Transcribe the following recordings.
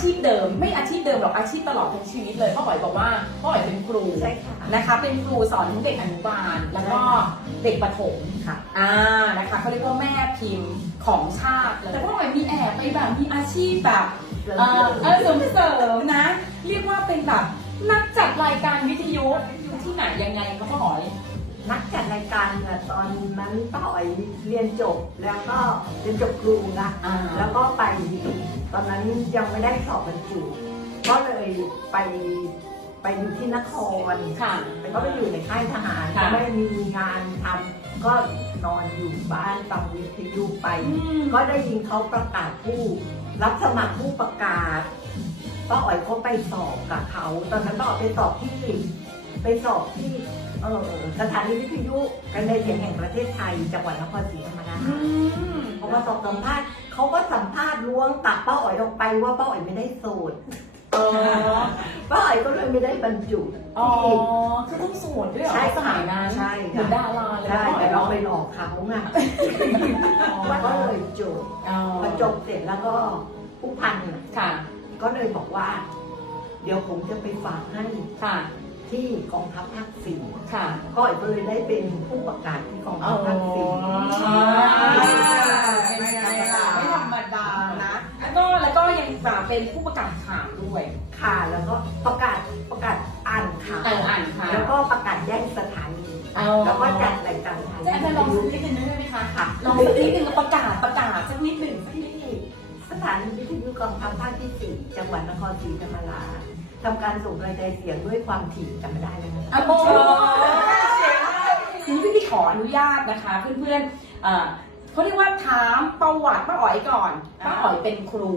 ชีพเดิม ไม่อาชีพเดิมหรอกอาชีพตลอดทั้งชีวิตเลยพ่ออ๋อยบอกว่าพ่ออ๋อยเป็นครูใช่ค่ะนะคะเป็นครูสอนทั้งเด็กอนุบาลแล้วก็เด็กประถมค่ะอ่านะคะเขาเรียกว่าแม่พิมพ์ของชาติเลยแต่พ่ออ๋อยมีแอบไปแบบมีอาชีพแบบเริ่มเออเออเสริมเสริมนะ เรียกว่าเป็นแบบนักจัดรายการวิทยุที่ไหนยังไงก็พ่ออ๋อย นักจัดรายการเนี่ยตอนนั้นป้าอ๋อยเรียนจบแล้วก็เรียนจบครูนะอ่า แล้วก็ไปตอนนั้นยังไม่ได้สอบบรรจุก็เลยไปไปอยู่ที่นครค่ะ ก็ไปอยู่ในค่ายทหารค่ะ ก็ไม่มีงานทำก็นอนอยู่บ้านฟังวิทยุไป ก็ได้ยินเขาประกาศผู้ รับสมัครผู้ประกาศป้าอ๋อยก็ไปสอบกับเขา ตอนนั้นป้าอ๋อยไปสอบที่ ไปสอบที่ เออสถานีวิทยุกันในเสียงแห่งประเทศไทยจังหวัดนครศรีธรรมราชอืมพอมาสอบสัมภาษณ์เขาก็สัมภาษณ์ล้วงตักป้าอ๋อยออกไปว่าป้าอ๋อยไม่ได้โสดเออป้าอ๋อยก็เลยไม่ได้บรรจุอ๋อที่คือต้องโสวดด้วยเหรอใช่สค่ะมัยนั้นใช่เหมือนค่ะดาราเลยใช่พ่ออ๋แต่อยเราเนาะไปหลอกเขาไงอ๋อก็เลยจบอ๋อพอจบเสร็จแล้วก็ผู้พันน่ะค่ะ ก็เลยบอกว่า เดี๋ยวผมจะไปฝากให้ค่ะ ที่กองทัพภาคสี่ค่ะก็ก็เลยได้เป็นผู้ประกาศที่กองทัพภาคสี่เป็นไงล่ะไม่ธรรมดานะ แล้วก็แล้วก็ยังแบบเป็นผู้ประกาศข่าวด้วย ค่ะแล้วก็ประกาศประกาศอ่านข่าวเอออ่านข่าว แล้วก็ประกาศแยกสถานีเอาแล้วก็จัดรายการจะจะลองสักนิดนึงได้ไหมคะค่ะลองสักนิดนึงประกาศประกาศสักนิดหนึ่งสักนิดหนึ่งสถานีวิทยุกองทัพภาคที่สี่จังหวัดนครศรีธรรมราช ทำการส่งกระจายเสียงด้วยความถี่จำไม่ได้เลยนะอะโอ้นี่พี่ขออนุญาตนะคะ เพื่อนๆเอ่อเขาเรียกว่าถามประวัติป้าอ๋อยก่อนป้าอ๋อยเป็นครู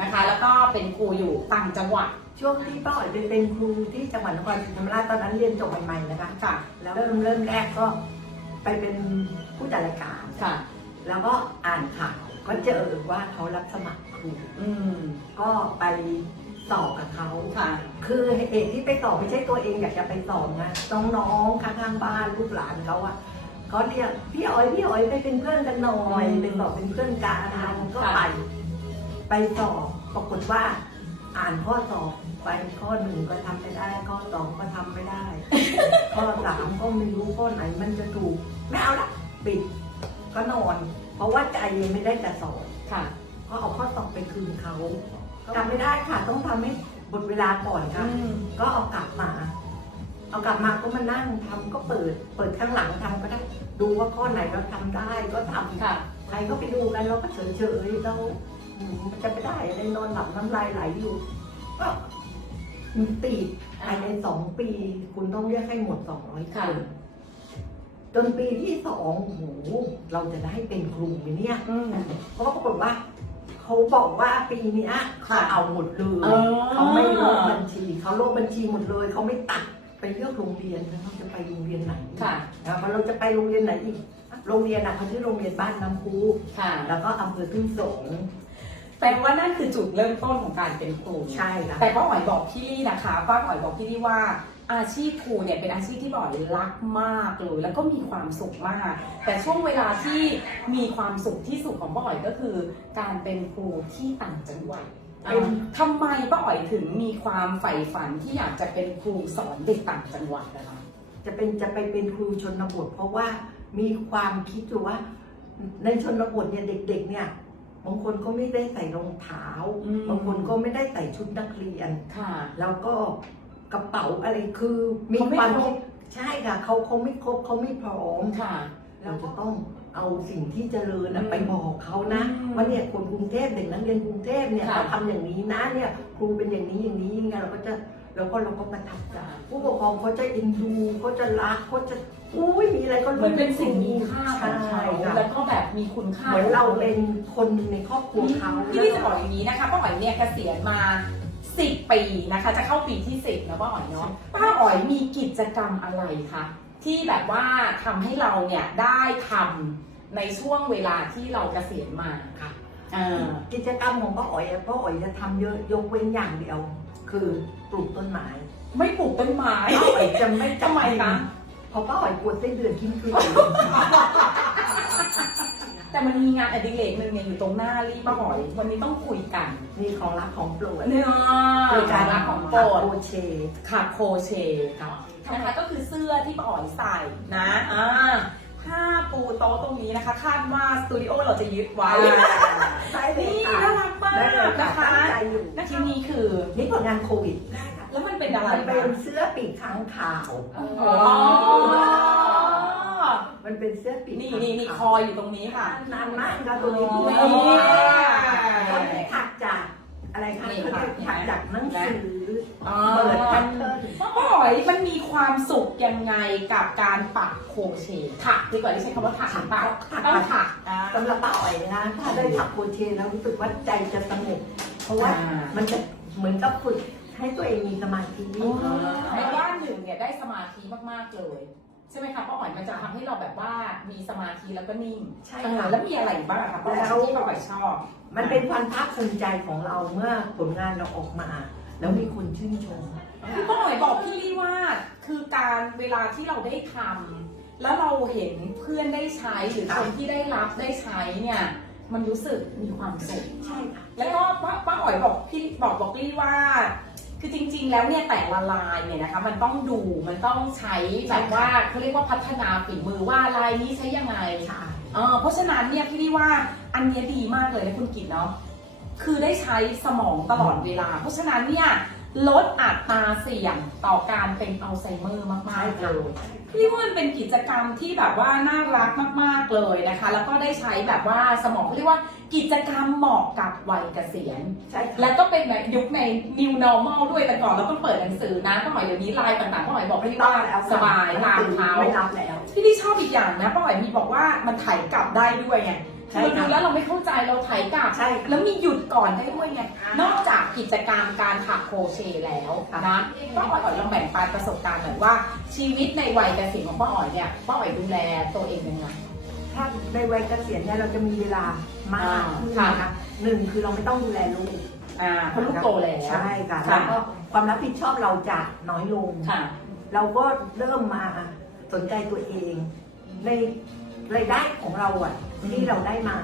นะคะ แล้วก็เป็นครูอยู่ต่างจังหวัด ช่วงที่ป้าอ๋อยไปเป็นครูที่จังหวัดนครศรีธรรมราชตอนนั้นเรียนจบใหม่ๆนะคะค่ะ แล้วเริ่มเริ่มแรกก็ไปเป็นผู้จัดรายการ ค่ะ แล้วก็อ่านข่าวก็เจอว่าเขารับสมัครครูอืมก็ไป สอบกับเขาค่ะคือเหตุที่ไปสอบไม่ใช่ตัวเองอยากจะไปสอบนะน้องๆข้างๆบ้านลูกหลานเขาอะเขาเรียกพี่อ๋อยพี่อ๋อยไปเป็นเพื่อนกันหน่อยอืมเป็นบอกเป็นเพื่อนกันก็ค่ะไปไปสอบปรากฏว่า อ่านข้อสอบไปข้อหนึ่งก็ทำไม่ได้ ข้อสองก็ทำไม่ได้ ข้อสามก็ไม่รู้ข้อไหนมันจะถูกไม่เอาละปิดก็นอน เพราะว่าใจยังไม่ได้จะสอบค่ะ ก็เอาข้อสอบไปคืนเขา ทำไม่ได้ค่ะ ต้องทำให้หมดเวลาก่อนค่ะอืมก็เอากลับมา เอากลับมาก็มานั่งทำก็เปิด เปิดข้างหลังทำก็ได้ ดูว่าข้อไหนเราทำได้ก็ทำค่ะ ใครก็ไปดูกันเราก็เฉยเฉยๆเราอืมมันจะไปได้อะไรนอนหลับน้ำลายไหลอยู่ ก็มันติดภายในสองปี คุณต้องเรียกให้หมดสองร้อยคค่ะ นจนปีที่สองโอ้โหเราจะได้เป็นครูไหมเนี่ย อืม เพราะปรากฏว่า เขาบอกว่าปีเนี้ยค่ะเขาเอาหมดเลยเออ เขาไม่ลบบัญชีเขาลบบัญชีหมดเลยเขาไม่ตัดไปเลือกโรงเรียนนะเราจะไปโรงเรียนไหนค่ะ นะพอเราจะไปโรงเรียนไหนอีก โรงเรียนอะเขาชื่อโรงเรียนบ้านน้ำพุค่ะ แล้วก็อำเภอทุ่งสงแปลว่านั่นคือจุดเริ่มต้นของการเป็นครู ใช่ค่ะแต่ป้าอ๋อยบอกพี่นะคะป้าอ๋อยบอกพี่ที่ว่า อาชีพครูเนี่ยเป็นอาชีพที่ป้าอ๋อยรักมากเลยแล้วก็มีความสุขมาก แต่ช่วงเวลาที่มีความสุขที่สุดของป้าอ๋อยก็คือ การเป็นครูที่ต่างจังหวัดเป็นทำไมป้าอ๋อยถึงมีความใฝ่ฝันที่อยากจะเป็นครูสอนเด็กต่างจังหวัดนะคะจะเป็นจะไปเป็นครูชนบท เพราะว่ามีความคิดอยู่ว่า ในชนบทเนี่ยเด็ก ๆ เนี่ยบางคนก็ไม่ได้ใส่รองเท้าอืมบางคนก็ไม่ได้ใส่ชุดนักเรียนค่ะแล้วก็ กระเป๋าอะไรคือมีเขาไม่ความครบคิดใช่ค่ะเขาเขาไม่ครบเขาไม่พร้อม ค่ะ เราจะต้องเอาสิ่งที่เจริญน่ะอืมไปบอกเขานะอืมว่าเนี่ยคนกรุงเทพเด็กนักเรียนกรุงเทพเนี่ยค่ะเขาทำอย่างนี้นะเนี่ยครูเป็นอย่างนี้อย่างนี้ไงเราก็จะเราก็เราก็ประทับใจผู้ปกครองเขาจะเอ็นดูเขาจะรักเขาจะอุ้ยมีอะไรก็เหมือนเป็นสิ่งมีค่าของใช่เขาค่ะ แล้วก็แบบมีคุณค่าเหมือนเราเป็นคนหนึ่งในครอบครัวเขา พี่พี่จะบอกอย่างนี้นะคะป้าอ๋อยเนี่ยเกษียณมา 10 ปีนะคะ จะเข้าปีที่ 10 แล้วป้าอ๋อยเนาะป้าอ๋อยมีกิจกรรมอะไรคะที่แบบว่าทำให้เราเนี่ยได้ทำในช่วงเวลาที่เราเกษียณมาค่ะเออกิจกรรมของป้าอ๋อยอะป้าอ๋อยจะทำเยอะยกเว้นอย่างเดียว คือปลูกต้นไม้ไม่ปลูกต้นไม้ ป้าอ๋อยจะไม่ทำไมคะ เพราะป้าอ๋อยกลัวไส้เดือนกินฟรี แต่มันมีงานอดิเรกหนึ่งเนี่ยอยู่ตรงหน้ารีบป้าหอย วันนี้ต้องคุยกันมีของรักของโปรดเนื้อคือการรักของโปรดโคเชค่ะโคเชค่ะนะคะก็คือเสื้อที่ป้าอ๋อยใส่นะอ่าผ้าปูโต๊ะตรงนี้นะคะ คาดว่าสตูดิโอเราจะยึดไว้ใช่เลยนี่ค่ะน่ารักมากได้เลยค่ะนะคะตั้งใจอยู่และที่นี้คือนี่ผลงานโควิดได้ค่ะแล้วมันเป็นอะไรมันเป็นเสื้อปีกค้างคาวอ๋อ มันเป็นเสื้อปีกนี่ค้างนี่นี่คคาอวอยู่ตรงนี้ค่ะ นานมากค่ะตัวนี้นี่เพิ่งเอามาก็ได้ถักจากอะไรคะนี่เขาค่ะเรียกถักจากหนังสืออ๋อเปิดแพทเทิร์น ป้าอ๋อยมันมีความสุขยังไงกับการปักโครเชต์ถักดีกว่าที่ใช้คำว่าถักหรือเปล่าต้องถักอ่า สำหรับป้าอ๋อยนะถ้าได้ถักโครเชต์แล้วรู้สึกว่าใจจะสงบเพราะว่าอ่ามันจะเหมือนกับฝึกให้ตัวเองมีสมาธิในด้านหนึ่งเนี่ยได้สมาธิมากๆเลย ใช่ไหมคะป้าอ๋อยมันจะทำให้เราแบบว่ามีสมาธิแล้วก็นิ่งใช่เออค่ะ แล้วมีอะไรบ้างอะคะป้าอ๋อยที่ป้าอ๋อยชอบ มันเป็นความภาคภูมิใจของเราเมื่อผลงานเราออกมา แล้วมีคนชื่นชม คือป้าอ๋อยบอกพี่ลี่ว่าคือการเวลาที่เราได้ทำแล้วเราเห็นเพื่อนได้ใช้หรือคนที่ได้รับได้ใช้เนี่ยมันรู้สึกมีความสุข ใช่ค่ะ แล้วก็ป้าป้าอ๋อยบอกพี่บอกบอกลี่ว่า คือจริงๆ แล้วเนี่ยแต่ละลายเนี่ยนะคะมันต้องดูมันต้องใช้แบบว่าเขาเรียกว่าพัฒนาฝีมือว่าลายนี้ใช้ยังไงใช่เออเพราะฉะนั้นเนี่ยพี่นี่ว่าอันเนี้ยดีมากเลยนะคุณกิตเนาะคือได้ใช้สมองตลอดเวลา เพราะฉะนั้นเนี่ย ลดอัตราเสี่ยงต่อการเป็นอัลไซเมอร์มากใช่ๆเลค่ะยพี่ว่ามันเป็นกิจกรรมที่แบบว่าน่ารักมากๆเลยนะคะ แล้วก็ได้ใช้แบบว่าสมองเขาเรียกว่ากิจกรรมเหมาะกับวัยเกษียณ ใช่ค่ะแล้วก็เป็นแบบยุคใน new normal ด้วยแต่ก่อนเราต้องเปิดหนังสือนะป้าหอยเดี๋ยวนี้ไลน์ต่างๆป้าหอยบอกพี่ว่าสบายตามเขาไม่รับแล้ว ที่พี่ชอบอีกอย่างนะป้าหอยมีบอกว่ามันถ่ายกลับได้ด้วยไง ใช่คือเราค่ะดูแล้วเราไม่เข้าใจเราถ่ายกลับใช่ค่ะแล้วมีหยุดก่อนได้ด้วยไงนอกจากกิจกรรมการถักโครเชต์แล้วค่ะนะป้าอ๋อยลองแบ่งปันประสบการณ์หน่อยว่า ชีวิตในวัยเกษียณของป้าอ๋อยเนี่ยป้าอ๋อยดูแลตัวเองยังไง ถ้าในวัยเกษียณเนี่ยเราจะมีเวลามากอ่าขึ้นค่ะนะคะหนึ่งคือเราไม่ต้องดูแลลูกอ่าเพราะลูกโตแล้ว ใช่ค่ะค่ะ แล้วก็ความรับผิดชอบเราจะน้อยลง ค่ะ เราก็เริ่มมาสนใจตัวเอง ใน รายได้ของเราอะอืมที่เราได้มา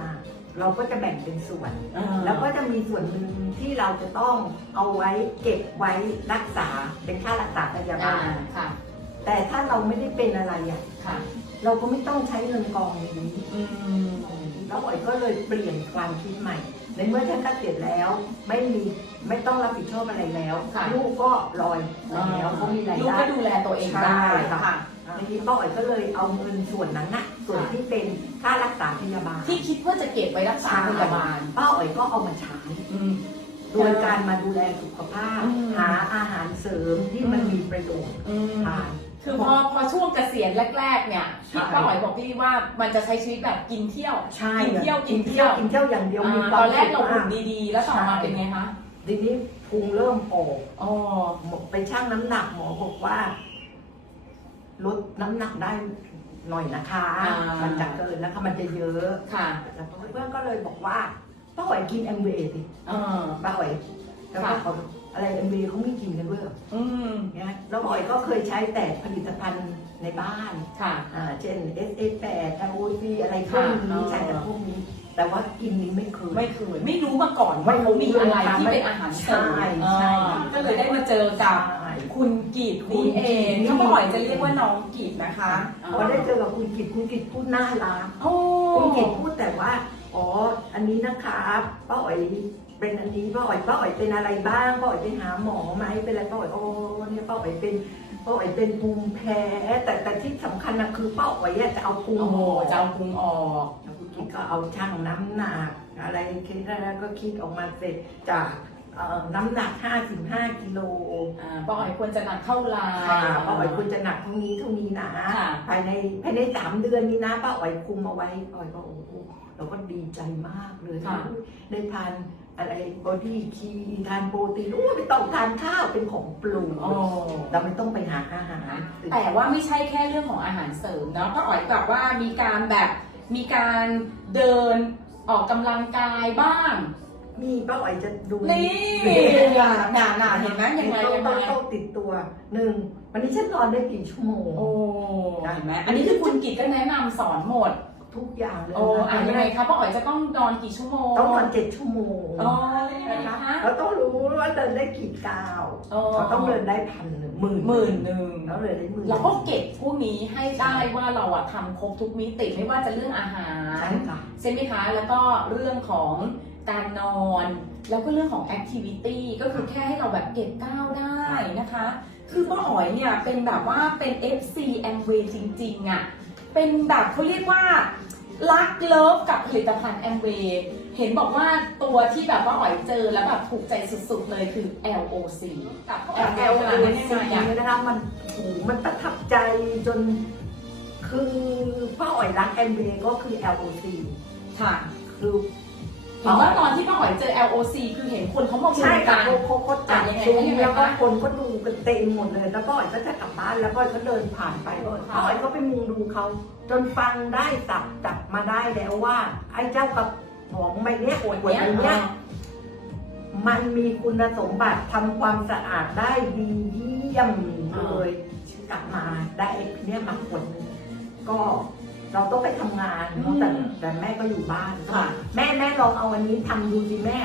เราก็จะแบ่งเป็นส่วน แล้วก็จะมีส่วนหนึ่งที่เราจะต้องเอาไว้เก็บไว้รักษาเป็นค่ารักษาพยาอ่าบาลค่ะแต่ถ้าเราไม่ได้เป็นอะไรอะค่ะเราก็ไม่ต้องใช้เงินกองนี้อืมแล้วอ๋อยก็เลยเปลี่ยนความคิดใหม่ ในเมื่อฉันเกษียณแล้วไม่มีไม่ต้องรับผิดชอบอะไรแล้วค่ะลูกก็ลอยแล้วเขามีรายลูกได้ก็ดูแลตัวเองได้ใช่ค่ะค่ะ ทีนี้ป้าอ๋อยก็เลยเอาเงินส่วนนั้นน่ะส่วนที่เป็นค่ารักษาพยาบาลที่คิดเพื่อจะเก็บไว้รักษาพยาบาลป้าอ๋อยก็เอามาใช้อืมโดยการมาดูแลสุขภาพอืมหาอาหารเสริมที่มันอืมมีประโยชน์อืมทานคือพอพอช่วงเกษียณแรก ๆ เนี่ยพี่ใช่ป้าหอยบอกพี่ว่ามันจะใช้ชีวิตแบบกินเที่ยวใช่กินเที่ยวกิกินนเที่เที่ยยววกินเที่ยวอย่างเดียวมีอ่าควาตมอนแรกเราหุ่นสุขมดีๆ แล้วต่อมาเป็นไงคะทีนี้พุงเริ่มออกอ๋อหมอไปชั่งน้ำหนักหมอบอกว่า ลดน้ำหนักได้หน่อยนะคะมันจะเกินนะคะ มันจะเยอะค่ะแล้วเพื่อนก็เลยบอกว่าป้าอ๋อยกินแอมเวย์สิเออ ป้าอ๋อยแล้วก็เขาอะไรแอมเวย์เขาไม่กินกันด้วยเหรออืมเนี่ยแล้วอ๋อยก็เคยใช้แต่ผลิตภัณฑ์ในบ้าน ค่ะ อ่าเช่น S A 8 L O C อะไรพวกนี้ค่ะใช้แต่พวกนี้ แต่ว่ากินนี้ไม่เคย ไม่เคยไม่รู้มาก่อนว่าเขามีอะไรที่เป็นอาหารเสริมใช่ใช่อ่าก็เลยได้มาเจอกับ ใช่ คุณกีดนี่เองถ้าป้าหอยจะเรียกว่าน้องกีดนะคะพอได้เจอกับคุณกิตคุณกิตพูดน่ารักโอ้คุณกิตพูดแต่ว่า อ๋อ อันนี้นะครับป้าอ๋อยเป็นอันนี้ป้าอ๋อยป้าอ๋อยเป็นอะไรบ้างป้าอ๋อยไปหาหมอไหมเป็นอะไรป้าอ๋อยโอ้เนี่ยป้าอ๋อยเป็นป้าอ๋อยเป็นภูมิแพ้ แต่แต่ที่สำคัญนะคือป้าอ๋อยอะจะเอาภูมิโอ้โหออกจะเอาพุงออกแล้วคุณกิตก็เอาช่างน้ำหนักอะไรคิดแล้วก็คิดออกมาเสร็จจากเอ่อ น้ำหนัก 55กิโลอ่าป้าหอยควรจะหนักเท่าไหร่ ค่ะป้าอ๋อยควรจะหนักเท่านี้เท่านี้นะค่ะ ภายในภายในสามเดือนนี้นะป้าอ๋อยคุมเอาไว้ป้าอ๋อยก็โอ้โหเราก็ดีใจมากเลยค่ะ ได้ทานอะไรบอดี้คีทานโปรตีนโอ้ยไม่ต้องทานข้าวเป็นของปรุงโอ้เราไม่ต้องไปหาอาหารแต่ว่าไม่ใช่แค่เรื่องของอาหารเสริมเนาะป้าอ๋อยแบบว่ามีการแบบมีการเดินออกกำลังกายบ้าง มีป้าอ๋อยจะดูนี่อะหนาหนาเห็นไหมยังไงต้อยังงต้องไงต้องติดตัวหนึ่งวันนี้ฉันนอนได้กี่ชั่วโมงโอ้เห็นไหมอันนี้คือคุณกิตก็แนะนำสอนหมดทุกอย่างเลยโอ้อะนะยังไงคะป้าอ๋อยจะต้องนอนกี่ชั่วโมง ต้องนอนเจ็ดชั่วโมงอ๋อยังไงคะเราต้องรู้ว่าเดินได้กี่ก้าวอ๋อเราต้องเดินได้พันหนึ่งหมื่นหมื่นหนึ่งแล้วเดินได้หมื่นเราก็เก็บพวกนี้ให้ได้ว่าเราอะทำครบทุกมิติไม่ว่าจะเรื่องอาหารใช่ค่ะใช่ไหมคะแล้วก็เรื่องของ การนอน แล้วก็เรื่องของแอคทิวิตี้ก็คือแค่ให้เราแบบเก็บก้าวได้นะคะ คือป้าอ๋อยเนี่ยเป็นแบบว่าเป็น FC a m w a y จริงๆอะเป็นแบบเขาเรียกว่ารักเลิฟกับผลิตภัณฑ์แอมเวย์เห็นบอกว่าตัวที่แบบว่าอ๋อยเจอแล้วแบบถูกใจสุดๆเลยคือ LOC กับแอลแอเอลลขเอนาดลนั้นยังซีไงอะนะคะมันโอ้โหมันประทับใจจน คือป้าอ๋อยรักแอมเบก็คือ LOC ค่ะ คือ เห็นว่าตอนที่ป้าอ๋อยเจอ LOC คือเห็นคนเขามาบใช่ริค่ะการเขาเขาเขาจัดอะยังไงซุ้มยังไงแล้วก็คะคนก็ดูกันเต็มหมดเลยแล้วก็อ๋อยก็จะกลับบ้านแล้วก็อ๋อยก็เดินผ่านไปก็ค่ะอ๋อยก็ไปมุงดูเขาจนฟังได้จับจับมาได้แล้วว่าไอ้เจ้ากระป๋องใบเนี้ยขวดขวดเนี้ยใบเนี้ยมันมีคุณสมบัติทำความสะอาดได้ดีเยี่ยมเลยกลับมาได้ไอ้เนี่ยมาขวดหนึงก็ เราต้องไปทำงานเนอะแต่แต่แม่ก็อยู่บ้านค่ะแม่แม่ลองเอาอันนี้ทำดูสิแม่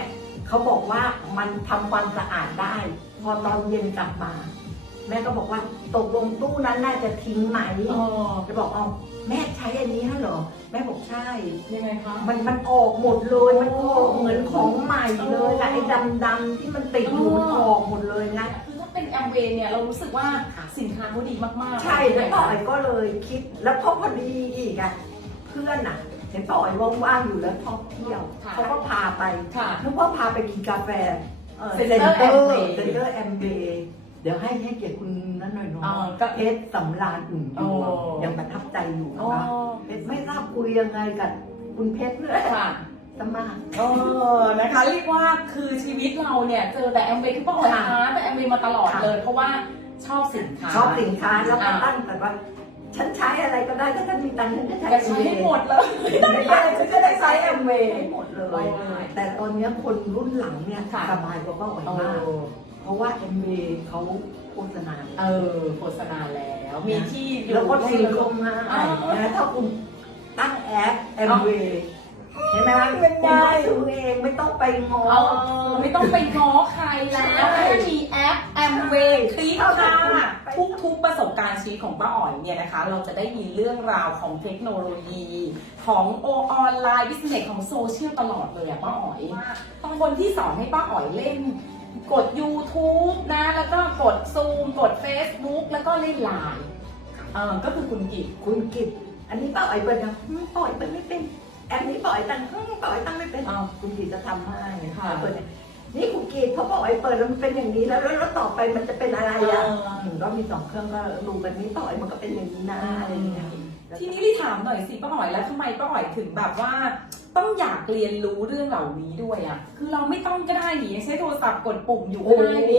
เขาบอกว่ามันทำความสะอาดได้ พอตอนเย็นกลับมา แม่ก็บอกว่าตกลงตู้นั้นน่าจะทิ้งไหมอ๋อจะบอกเอาแม่ใช้อันนี้ฮะเหรอ แม่บอกใช่ยังไงคะมันมันออกหมดเลยมันออกเหมือนของใหม่เลยอะไอ้ดำๆที่มันติดอยู่มันออกหมดเลยนะคือถ้า เป็นแอมเวย์เนี่ยเรารู้สึกว่าสินค้าเขาดีมากๆใช่แล้วป้าอ๋อยก็เลยคิดแล้วพอพอดีอีกอะเพื่อนอะเห็นป้าอ๋อยว่างๆอยู่แล้วชอบเที่ยวเขาก็พาไปค่ะนึกว่าพาไปกินกาแฟเซ็นเตอร์ Amway เซ็นเตอร์แอมเบเดี๋ยวให้ให้เกียรติคุณนั่นหน่อยเนาะอ๋อก็เพชรสำราญอุ่นอโอ้ยู่ยังประทับใจอยู่อ๋อนะคะเพชรไม่ทราบคุยยังไงกับคุณเพชรเลยค่ะ สมากเออนะคะเรียกว่าคือชีวิตเราเนี่ยเจอแต่แอมเวย์คือป้าอ๋อยค้าแต่แอมเวย์มาตลอดเลย เพราะว่าชอบสินค้า ชอบสินค้าแล้วก็อ่า ตั้งแต่ว่าฉันใช้อะไรก็ได้ถ้าฉันมีตังค์ฉันจะใช้อยากใช้ให้หมดเลยไม่ได้ฉันจะได้ใช้แอมเวย์ให้ให้หหมมดดเลเลยย แต่ตอนเนี้ยคนรุ่นหลังเนี่ยค่ะ สบายกว่าป้าอ๋อยเอมากอเพราะว่าแอมเวย์เขาโฆษณา เออโฆษณาแล้วมีที่อยู่ แล้วก็ให้ซิงเราคงง่ายอ่า นะถ้าคุณตั้งแอปแอมเวย์ เห็นไหมคะเป็นไงคุณก็ซื้อเองไม่ต้องไปงอเออไม่ต้องไปง้อใครแล้วแค่มีแอป Amway คลิกค่ะทุกทุกๆประสบการณ์ชีวิตของป้าอ๋อยเนี่ยนะคะ เราจะได้ยินเรื่องราวของเทคโนโลยี ของโอออนไลน์บิสเนสของโซเชียลตลอดเลยอะป้าอ๋อยคนที่สอนให้ป้าอ๋อยเล่นกด YouTube นะ แล้วก็กดซูมกด Facebook แล้วก็เล่นไลน์เออก็คือคุณกิจคุณกิตอันนี้ป้าอ๋อยเปิดนะอืมป้าอ๋อยเปิดไม่เป็น แอปนี้ป้าอ๋อยตั้งอืมป้าอ๋อยตั้งไม่เป็นอ้าวคุณกิตจะทำให้ค่ะ เปิดเนี่ยนี่คุณกิตพอป้าอ๋อยเปิดแล้วมันเป็นอย่างนี้แล้วแล้วแล้วต่อไปมันจะเป็นอะไรอะเออ ถึงก็มีสองเครื่องก็ดูแบบนี้ป้าอ๋อยมันก็เป็นอย่างนี้นะอะไรอย่างเงี้ยทีนี้ที่ถามหน่อยสิป้าอ๋อยแล้วทำไมป้าอ๋อยถึงแบบว่า ต้องอยากเรียนรู้เรื่องเหล่านี้ด้วยอะ คือเราไม่ต้องก็ได้หนิใช้โทรศัพท์กดปุ่มอยู่ก็โอ้ได้โหดิ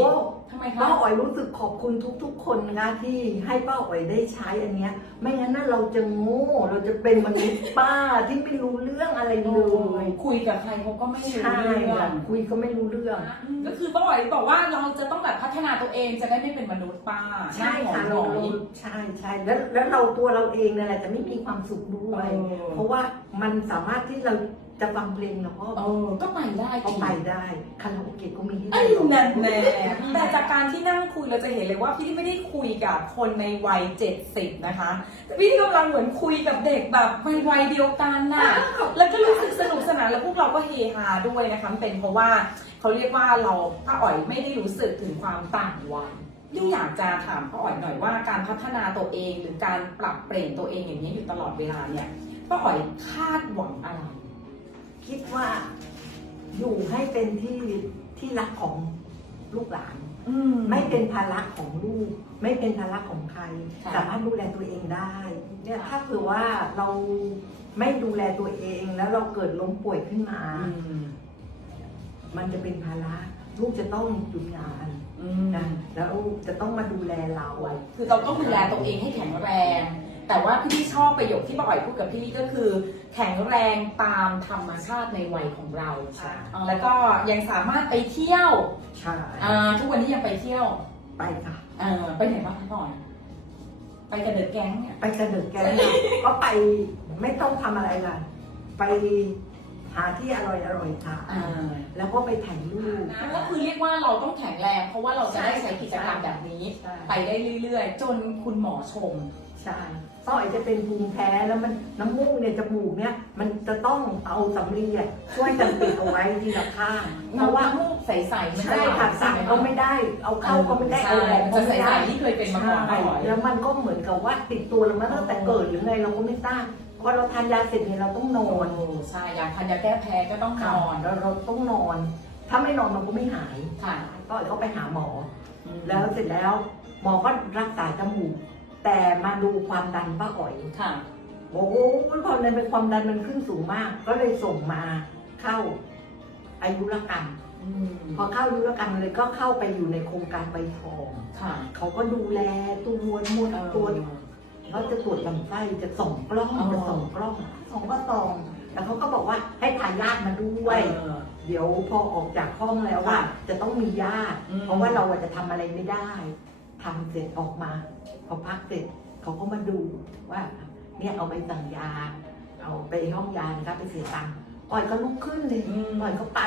ทำไมคะป้าอ๋อยรู้สึกขอบคุณทุก ๆ คนนะที่ให้ป้าอ๋อยได้ใช้อันเนี้ย ไม่งั้นน่ะเราจะโง่เราจะเป็นมนุษย์ป้าที่ไม่รู้เรื่องอะไรเลยคุยกับใครเขาก็ไม่รู้ใช่เรื่องค่ะคุยก็ไม่รู้เรื่องก็คือป้าอ๋อยบอกว่าเราจะต้องแบบพัฒนาตัวเองจะได้ไม่เป็นมนุษย์ป้าใช่ค่ะหเราน้าหงอยใช่ใช่แล้วแล้วเราตัวเราเองนั่นแหละจะไม่มีความสุขด้วย เออ เพราะว่ามันสามารถที่เรา จะฟังเพลงแล้วก็เออก็ไปได้ก็ทีไปได้คาราโอเกะก็มีให้ไอ้เรานั่นแน่แต่จากการที่นั่งคุยเราจะเห็นเลยว่าพี่ไม่ได้คุยกับคนในวัยเจ็ดสิบนะคะแต่พี่กำลังเหมือนคุยกับเด็กแบบในวัยเดียวกันน่ะแล้วก็รู้สึกสนุกสนานแล้วพวกเราก็เฮฮาด้วยนะคะมันเป็นเพราะว่าเขาเรียกว่าเราป้าอ๋อยไม่ได้รู้สึกถึงความต่างวัยนี่อยากจะถามป้าอ๋อยหน่อยว่าการพัฒนาตัวเองหรือการปรับเปลี่ยนตัวเองอย่างนี้อยู่ตลอดเวลาเนี่ยป้าอ๋อยคาดหวังอะไรคิด ว่าอยู่ให้เป็นที่ที่รักของลูกหลานอืมไม่เป็นภาระของลูก ไม่เป็นภาระของใครค่ะสามารถดูแลตัวเองได้ เนี่ยค่ะถ้าเผื่อว่าเราไม่ดูแลตัวเองแล้วเราเกิดล้มป่วยขึ้นมาอืมมันจะเป็นภาระลูกจะต้องหยุดงานอืมนะแล้วจะต้องมาดูแลเรา คือเราต้องดูแลตัวเองให้แข็งแรง แต่ว่าพี่ชอบประโยคที่ป้าอ๋อยพูดกับพี่ก็คือ แข็งแรงตามธรรมชาติในวัยของเราใช่อ่าแล้วก็ยังสามารถไปเที่ยวใช่อ่าทุกวันนี้ยังไปเที่ยวไปค่ะอ่าไปไหนบ้างคะป้าอ๋อยไปกับเดอะแก๊งเนี่ย ไปสนุกแกนนะ ก็ไปไม่ต้องทำอะไรล่ะ ไปหาที่อร่อยอร่อยๆทานอ่า แล้วก็ไปถ่ายรูปก็คือเรียกว่าเราต้องแข็งแรง เพราะว่าเราจะได้ใช้กิจกรรมแบบนี้ ใช่ ไปได้เรื่อยๆ จนคุณหมอชม ใช่ต้อยจะเป็นภูมิแพ้แล้วมันน้ำมูกเนี่ยจมูกเนี่ยมันจะต้องเอาสำลีอะช่วยกันปิดเอาไว้ทีละข้างเพเพราะราะว่าว่ามูกใสๆมันจะใช่ค่ะสั่งก็ไม่ได้ เอาเข้าก็ไม่ได้เอาออกก็จะไม่ใสได้ๆที่เคยเป็นมาก่อนใช่อร่อยแล้วมันก็เหมือนกับว่าติดตัวเรามาตั้งแต่เกิดหรือไงเราก็ไม่ทราบพอเราทานยาเสร็จเนี่ยเราต้องนอนใช่อยากทานยาแก้แพ้ก็ต้องนอนเราเราต้องนอน ถ้าไม่นอนมันก็ไม่หายค่ะก็ก็ไปหาหมอ แล้วเสร็จแล้วหมอก็รักษาจมูก แต่มาดูความดันป้าอ๋อยค่ะบอกโอ้ยความดันเป็นความดันมันขึ้นสูงมาก ก็เลยส่งมาเข้าอายุรกรรม อืมพอเข้าอายุรกรรมเลยก็เข้าไปอยู่ในโครงการใบทอง ค่ะเขาก็ดูแลตัวมวลมวลตัวเขาจะตรวจลำไส้จะส่องกล้องอ๋อจะส่องกล้องส่องก็ส่องแล้วเขาก็บอกว่าให้พาญาติมาด้วย เออ เดี๋ยวพอออกจากห้องแล้วว่าค่ะจะต้องมีญาติ อืม เพราะว่าเราอะจะทำอะไรไม่ได้ทำเสร็จออกมา พอพักเสร็จเขาก็มาดูว่าเนี่ยเอาไปสั่งยา เอาไปห้องยานะครับไปเสียตังค์อ่อยก็ลุกขึ้นเลยอืมอ่อยก็ไป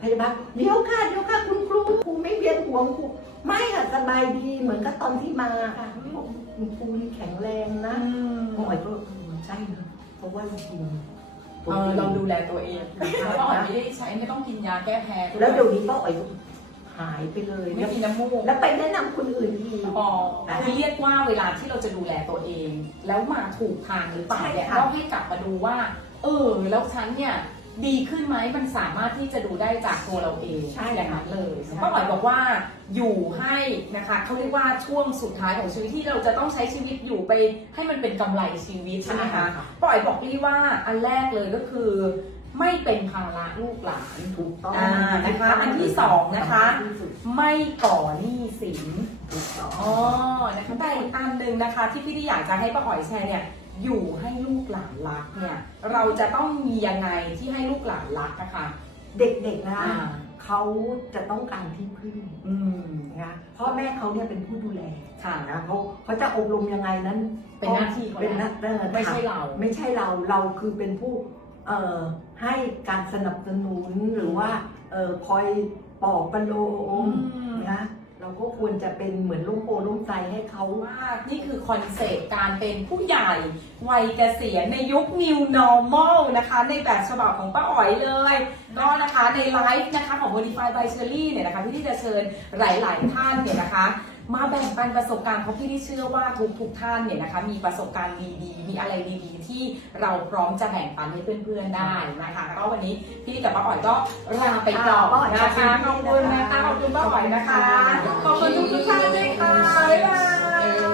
พยาบาลเดี๋ยวค่ะเดี๋ยวค่ะคุณครูครูไม่เวียนหัวครูไม่ค่ะสบายดีเหมือนกับตอนที่มาค่ะบอกคุณครูนี่แข็งแรงนะอืมอ่อยก็เออใช่นะเพราะว่าจริงๆเออเราดูแลตัวเองแล้วก็ไม่ได้ใช้ไม่ต้องกินยาแก้แพ้ด้วยแล้วเดี๋ยวนี้ป้าอ๋อยก็ หายไปเลยไม่กินน้ำมูก แล้วไปแนะนำคนอื่นอีก พอคือเรียกว่าเวลาที่เราจะดูแลตัวเอง แล้วมาถูกทางหรือเปล่าเนี่ยใช่ค่ะก็ให้กลับมาดูว่า เออ แล้วฉันเนี่ยดีขึ้นไหมมันสามารถที่จะดูได้จากตัวเราเองใช่อย่างนั้นเลยใช่ ป้าอ๋อยบอกว่าอยู่ให้นะคะเขาเรียกว่าช่วงสุดท้ายของชีวิตที่เราจะต้องใช้ชีวิตอยู่ไปให้มันเป็นกำไรชีวิตใช่ไหมคะป้าอ๋อยบอกลี่ว่าอันแรกเลยก็คือ ไม่เป็นภาระลูกหลานถูกต้องอ่านะคะ อันที่สองนะคะ ที่สุดไม่ก่อหนี้สิน ถูกต้องอ๋อ นะคะแต่อีกอันหนึ่งนะคะ ที่พี่ที่อยากจะให้ป้าอ๋อยแชร์เนี่ยอยู่ให้ลูกหลานรักเนี่ย เราจะต้องมียังไงที่ให้ลูกหลานรักอะค่ะเด็กๆนะอ่าเขาจะต้องการที่พึ่งอืมนะพ่อแม่เขาเนี่ยเป็นผู้ดูแลค่ะ นะเขาเขาจะอบรมยังไงนั้นเป็นหน้าที่เขา เป็นหแล้น้าวเออไม่ใช่ค่ะเรา ไม่ใช่เราเราคือเป็นผู้เอ่อ ให้การสนับสนุนหรือว่าเอ่อคอยปลอบประโลมนะเราก็ควรจะเป็นเหมือนลูกโปลูกใจให้เขาว่านี่คือคอนเซปต์การเป็นผู้ใหญ่ วัยเกษียณในยุค New Normal นะคะ ในแบบฉบับของป้าอ๋อยเลย ก็นะคะในไลฟ์นะคะของ Verify by Cherry เนี่ยนะคะพี่ที่จะเชิญหลาย ๆ ท่านเนี่ยนะคะ มาแบ่งปันประสบการณ์เพราะพี่ที่เชื่อว่าทุกทุกๆท่านเนี่ยนะคะมีประสบการณ์ดีๆมีอะไรดีๆที่เราพร้อมจะแบ่งปันให้เพื่อนๆได้นะคะก็วันนี้พี่กับป้าอ๋อยก็ลาไปก่อนนะคะขอบคุณนะคะขอบคุณป้าอ๋อยนะคะขอบคุณทุกๆท่านด้วยค่ะบ๊ายบาย